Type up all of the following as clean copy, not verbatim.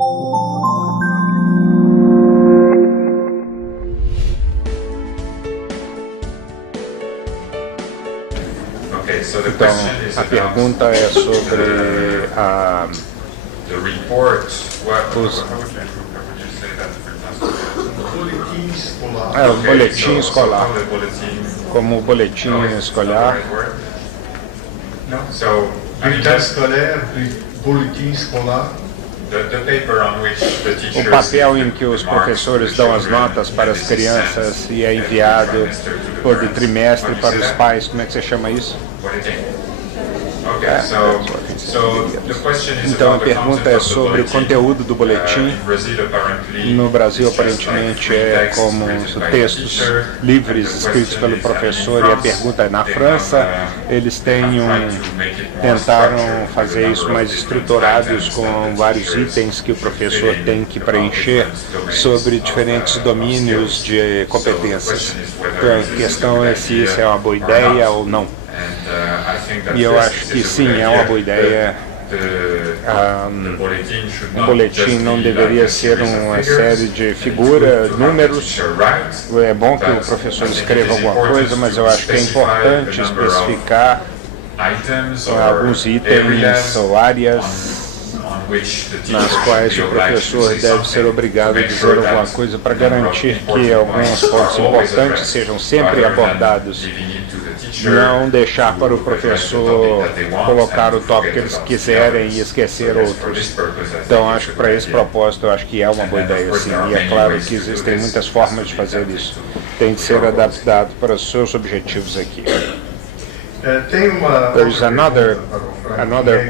Então, a pergunta é sobre o boletim escolar, como o boletim escolar. O papel em que os professores dão as notas para as crianças e é enviado por trimestre para os pais, como é que você chama isso? Então a pergunta é sobre o conteúdo do boletim. No Brasil, aparentemente, é como textos livres escritos pelo professor, e a pergunta é: na França, eles tentaram fazer isso mais estruturados, com vários itens que o professor tem que preencher sobre diferentes domínios de competências. Então a questão é se isso é uma boa ideia ou não. E eu acho que sim, é uma boa ideia. Um boletim não deveria ser uma série de figuras, números. É bom que o professor escreva alguma coisa, mas eu acho que é importante especificar alguns itens ou áreas nas quais o professor deve ser obrigado a dizer alguma coisa para garantir que alguns pontos importantes sejam sempre abordados. Não deixar para o professor colocar o tópico que eles quiserem e esquecer outros. Então, acho que para esse propósito, eu acho que é uma boa ideia, sim. E é claro que existem muitas formas de fazer isso. Tem de ser adaptado para os seus objetivos aqui. There's another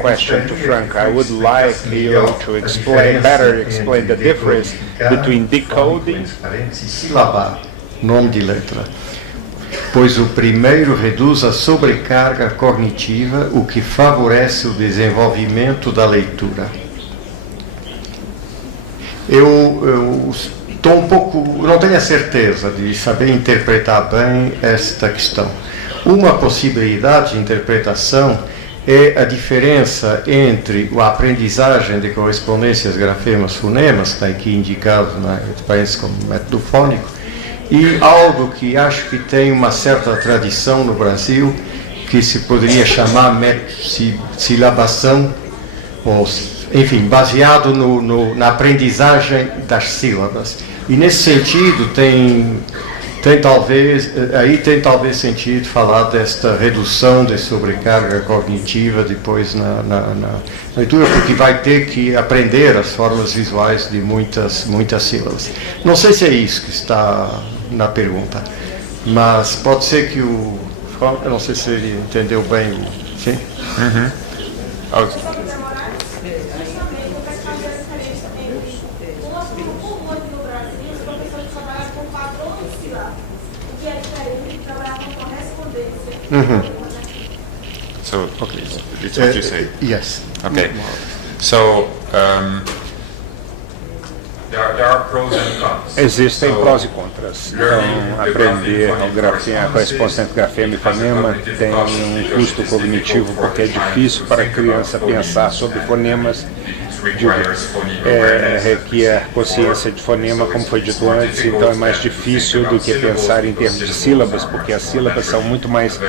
question to Frank. I would like you to explain the difference between decoding. Nome de letra. Pois o primeiro reduz a sobrecarga cognitiva, o que favorece o desenvolvimento da leitura. Eu estou um pouco, não tenho a certeza de saber interpretar bem esta questão. Uma possibilidade de interpretação é a diferença entre a aprendizagem de correspondências, grafemas, fonemas, está aqui indicado na experiência como método fônico, e algo que acho que tem uma certa tradição no Brasil, que se poderia chamar silabação, ou, enfim, baseado na aprendizagem das sílabas. E nesse sentido tem talvez sentido falar desta redução de sobrecarga cognitiva depois na leitura, porque vai ter que aprender as formas visuais de muitas sílabas. Não sei se é isso que está na pergunta, mas pode ser que eu não sei se ele entendeu bem. Sim? Uhum. So, okay, it's what you say. Yes. Okay. So, existem prós e contras. Então, aprender a correspondência entre grafema e fonema tem um custo cognitivo, porque é difícil para a criança pensar sobre fonemas. Requer consciência de fonema, como foi dito antes, então é mais difícil do que pensar em termos de sílabas, porque as sílabas são muito mais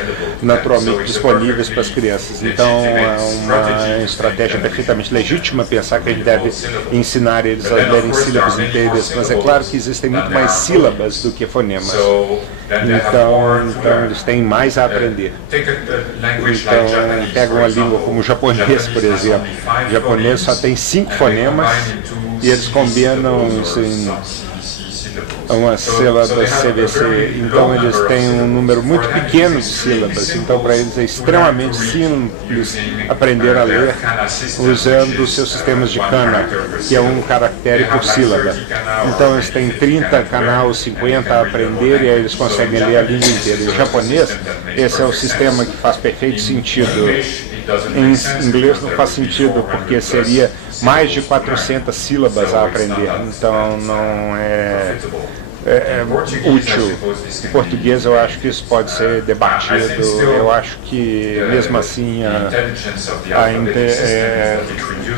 naturalmente disponíveis para as crianças. Então é uma estratégia perfeitamente legítima pensar que a gente deve ensinar eles a lerem sílabas inteiras, mas é claro que existem muito mais sílabas do que fonemas. Então eles têm mais a aprender. Então, pega uma língua como o japonês, por exemplo. O japonês só tem 5 fonemas e eles combinam em uma sílaba CVC. Então eles têm um número muito pequeno de sílabas. Então para eles é extremamente simples aprender a ler usando os seus sistemas de kana, que é um caractere por sílaba. Então eles têm 30 canais, 50 a aprender, e aí eles conseguem ler a língua inteira. Em japonês, esse é o sistema que faz perfeito sentido. Em inglês não faz sentido, porque seria mais de 400 sílabas a aprender. Então útil. Em português eu acho que isso pode ser debatido. Eu acho que mesmo assim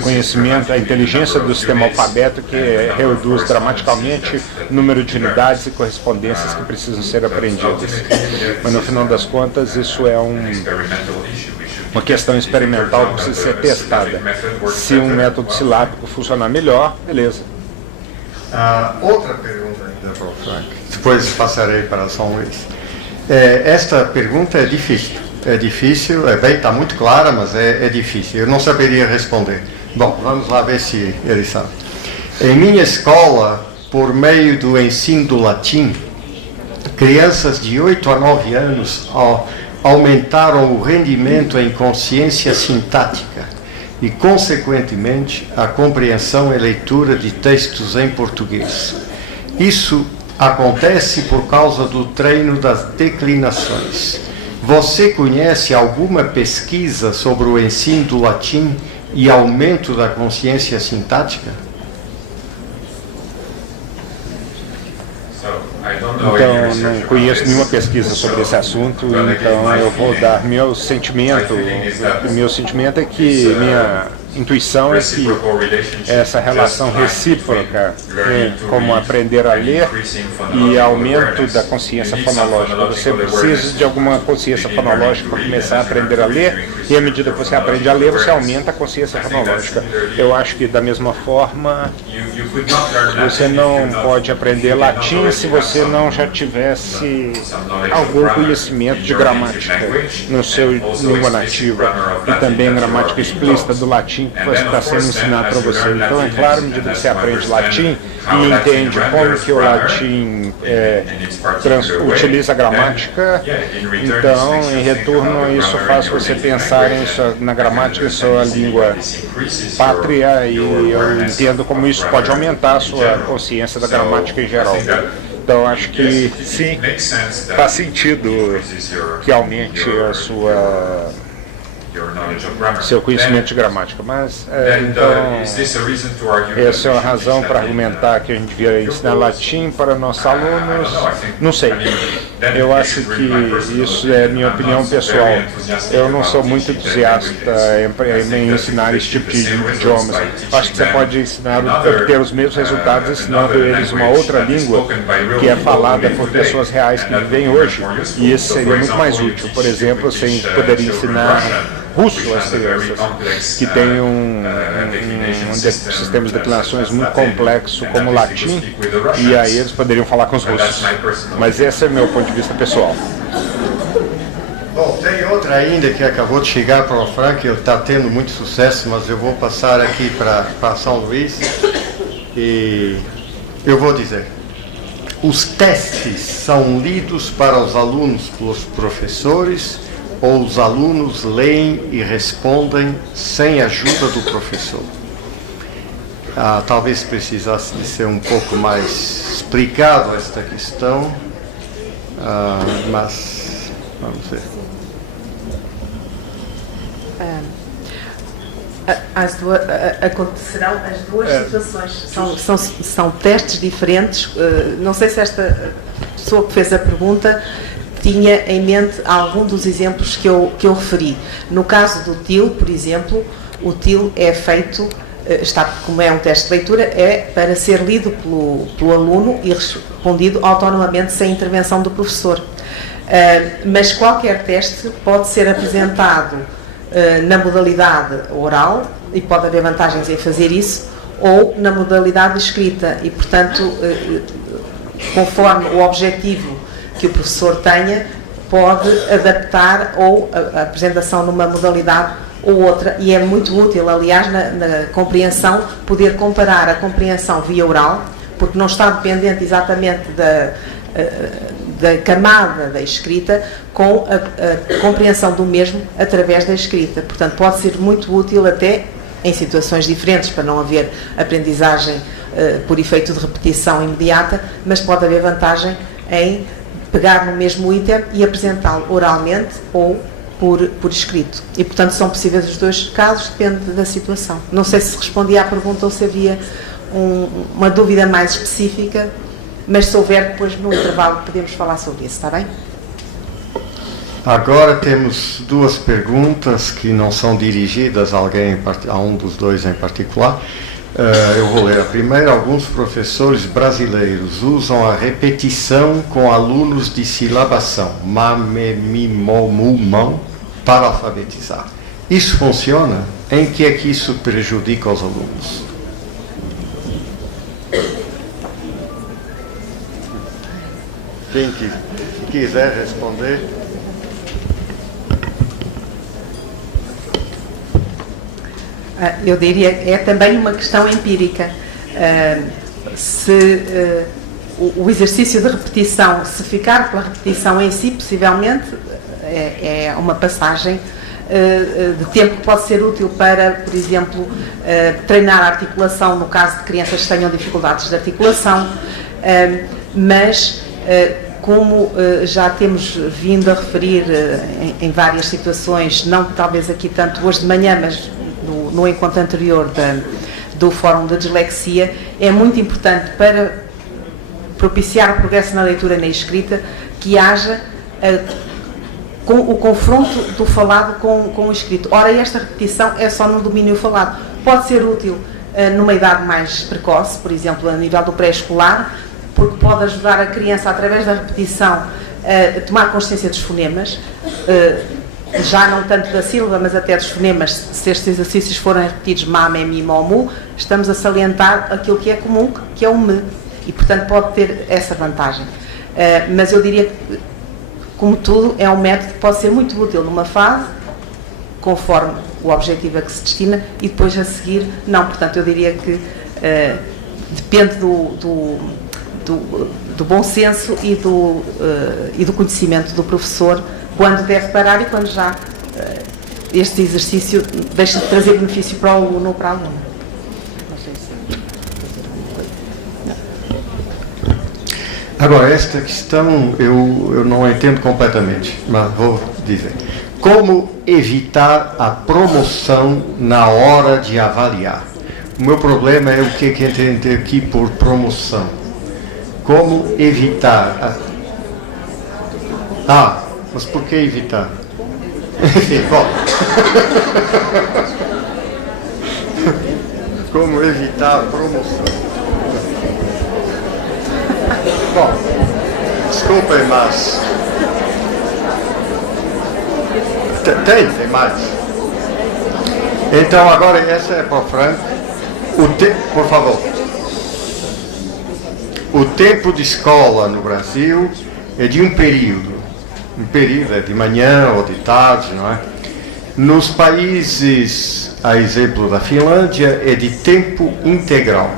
conhecimento, a inteligência do sistema alfabeto que reduz dramaticamente o número de unidades e correspondências que precisam ser aprendidas. Mas no final das contas isso é uma questão experimental que precisa ser testada. Se um método silábico funcionar melhor, beleza. Outra pergunta ainda para o Frank, depois passarei para São Luís. Esta pergunta é difícil. Está muito clara, mas é difícil. Eu não saberia responder. Bom, vamos lá ver se ele sabe. Em minha escola, por meio do ensino do latim, crianças de 8 a 9 anos aumentaram o rendimento em consciência sintática e, consequentemente, a compreensão e leitura de textos em português. Isso acontece por causa do treino das declinações. Você conhece alguma pesquisa sobre o ensino do latim e aumento da consciência sintática? Então, não conheço nenhuma pesquisa sobre esse assunto, então eu vou dar meu sentimento. O meu sentimento é que minha intuição é que essa relação recíproca, como aprender a ler e aumento da consciência fonológica. Você precisa de alguma consciência fonológica para começar a aprender a ler, e à medida que você aprende a ler, você aumenta a consciência fonológica. Eu acho que da mesma forma, você não pode aprender latim se você não já tivesse algum conhecimento de gramática no seu língua nativa, e também gramática explícita do latim que está sendo ensinado para você. Então, é claro, à medida que você aprende latim e entende como que o latim utiliza a gramática, então, em retorno, isso faz você pensar na gramática em sua língua pátria, e eu entendo como isso pode aumentar a sua consciência da gramática em geral. Então, acho que sim, faz sentido que aumente seu conhecimento de gramática, mas então essa é uma razão para argumentar que a gente devia ensinar latim para nossos alunos. Não sei, eu acho que isso é minha opinião pessoal. Eu não sou muito entusiasta em ensinar esse tipo de idiomas. Acho que você pode obter os mesmos resultados ensinando eles uma outra língua que é falada por pessoas reais que vivem hoje, e isso seria muito mais útil. Por exemplo, você poderia ensinar russo às crianças que têm um sistema de declinações muito complexo como o latim, e aí eles poderiam falar com os russos. Mas esse é o meu ponto de vista pessoal. Bom, tem outra ainda que acabou de chegar para o Frank, está tendo muito sucesso, mas eu vou passar aqui para São Luís, e eu vou dizer: os testes são lidos para os alunos pelos professores, ou os alunos leem e respondem sem a ajuda do professor? Talvez precisasse de ser um pouco mais explicado esta questão, mas vamos ver. Acontecerão as duas situações. São testes diferentes. Não sei se esta pessoa que fez a pergunta tinha em mente algum dos exemplos que eu referi. No caso do TIL, por exemplo, o TIL é feito, como é um teste de leitura, é para ser lido pelo aluno e respondido autonomamente sem intervenção do professor. Mas qualquer teste pode ser apresentado na modalidade oral, e pode haver vantagens em fazer isso, ou na modalidade escrita, e portanto, conforme o objetivo que o professor tenha, pode adaptar ou a apresentação numa modalidade ou outra, e é muito útil, aliás, na compreensão, poder comparar a compreensão via oral, porque não está dependente exatamente da camada da escrita, com a compreensão do mesmo através da escrita. Portanto, pode ser muito útil até em situações diferentes, para não haver aprendizagem por efeito de repetição imediata, mas pode haver vantagem em pegar no mesmo item e apresentá-lo oralmente ou por escrito. E, portanto, são possíveis os dois casos, depende da situação. Não sei se respondi à pergunta ou se havia uma dúvida mais específica. mas se houver, depois no intervalo podemos falar sobre isso, está bem? Agora temos duas perguntas que não são dirigidas a alguém, a um dos dois em particular. Eu vou ler a primeira. Alguns professores brasileiros usam a repetição com alunos de silabação, mamemimomumão, para alfabetizar. Isso funciona? Em que é que isso prejudica os alunos? Quem quiser responder. Eu diria, é também uma questão empírica. O exercício de repetição, se ficar pela repetição em si, possivelmente é uma passagem de tempo que pode ser útil para, por exemplo, treinar a articulação, no caso de crianças que tenham dificuldades de articulação, mas como já temos vindo a referir em várias situações, não talvez aqui tanto hoje de manhã, mas no encontro anterior do Fórum da Dislexia, é muito importante para propiciar o progresso na leitura e na escrita que haja o confronto do falado com o escrito. Ora, esta repetição é só no domínio falado. Pode ser útil numa idade mais precoce, por exemplo, a nível do pré-escolar, porque pode ajudar a criança, através da repetição, a tomar consciência dos fonemas, já não tanto da sílaba, mas até dos fonemas. Se estes exercícios forem repetidos, ma, me, mi, mo, mu, estamos a salientar aquilo que é comum, que é o me, e portanto pode ter essa vantagem. Mas eu diria que, como tudo, é um método que pode ser muito útil numa fase, conforme o objetivo a que se destina, e depois a seguir, não. Portanto, eu diria que depende do bom senso e do conhecimento do professor, quando deve parar e quando já este exercício deixa de trazer benefício para o aluno ou para a aluna. Agora, esta questão eu não entendo completamente, mas vou dizer. Como evitar a promoção na hora de avaliar? O meu problema é o que entender aqui por promoção. Como evitar mas por que evitar? Enfim, bom. Como evitar a promoção? Bom, desculpem, mas... Tem mais. Então, agora, essa é para o Franco. Por favor. O tempo de escola no Brasil é de um período é de manhã ou de tarde, não é? Nos países, a exemplo da Finlândia, é de tempo integral.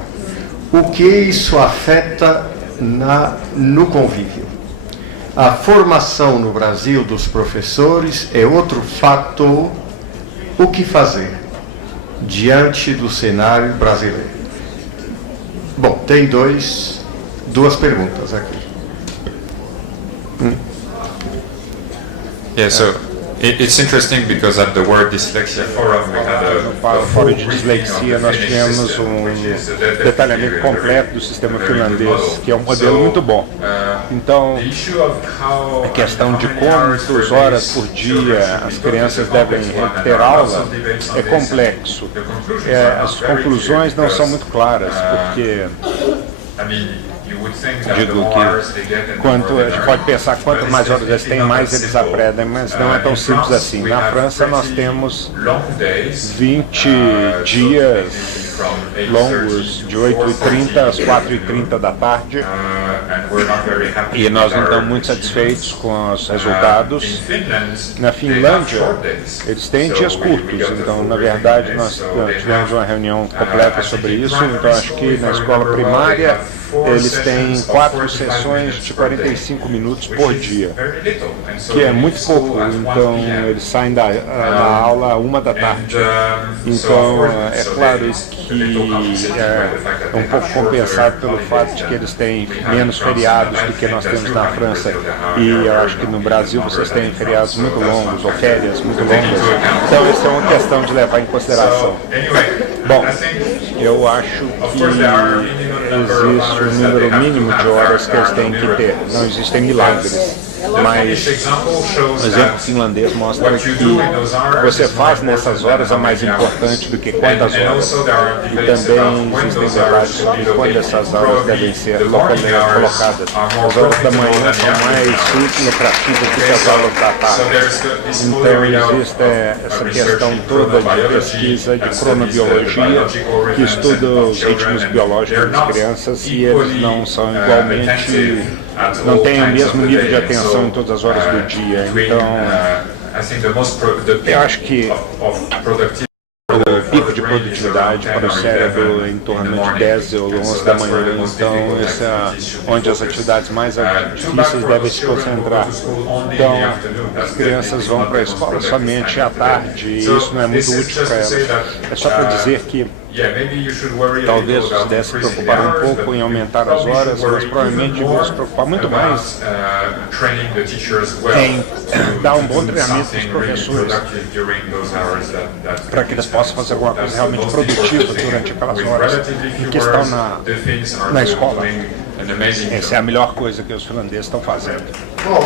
O que isso afeta no convívio? A formação no Brasil dos professores é outro fator. O que fazer diante do cenário brasileiro? Bom, tem duas perguntas aqui. Yeah, so it's interesting because at the World Dyslexia Forum we had no Fórum de Dislexia nós tivemos detalhamento completo do sistema finlandês, que é um modelo muito bom. Então, a questão de quantas horas por dia as crianças devem ter aula é complexo. As conclusões não são muito claras, porque digo que quanto a gente pode pensar quanto mais horas eles têm, mais eles aprendem, mas não é tão simples assim. Na França nós temos 20 dias longos, de 8h30 às 4h30 da tarde, e nós não estamos muito satisfeitos com os resultados. Na Finlândia, eles têm dias curtos, então, na verdade, nós tivemos uma reunião completa sobre isso. Então, acho que na escola primária eles têm 4 sessões de 45 minutos por dia, que é muito pouco. Então, eles saem da aula à 1 da tarde. Então, é claro que é um pouco compensado pelo fato de que eles têm menos feriados do que nós temos na França. E eu acho que no Brasil vocês têm feriados muito longos, ou férias muito longas. Então, essa é uma questão de levar em consideração. Bom, eu acho que existe um número mínimo de horas que eles têm que ter. Não existem milagres. Mas o exemplo finlandês mostra que o que você faz nessas horas é mais importante do que quantas horas. E também existem debates sobre quando essas horas devem ser colocadas. As horas da manhã são mais lucrativas do que as horas da tarde. Então existe essa questão toda de pesquisa de cronobiologia que estuda os ritmos biológicos das crianças e eles não são igualmente, não têm o mesmo nível de atenção em todas as horas do dia. Então, eu acho que o pico de produtividade para o cérebro em torno de 10 ou 11 da manhã, então esse é onde as atividades mais difíceis devem se concentrar. Então, as crianças vão para a escola somente à tarde e isso não é muito útil para elas. É só para dizer que talvez você deve se preocupar um pouco em aumentar as horas, mas provavelmente deviam se preocupar muito mais em dar um bom treinamento para os professores para que eles possam fazer alguma coisa realmente produtiva durante aquelas horas em que estão na escola. Essa é a melhor coisa que os finlandeses estão fazendo. Bom,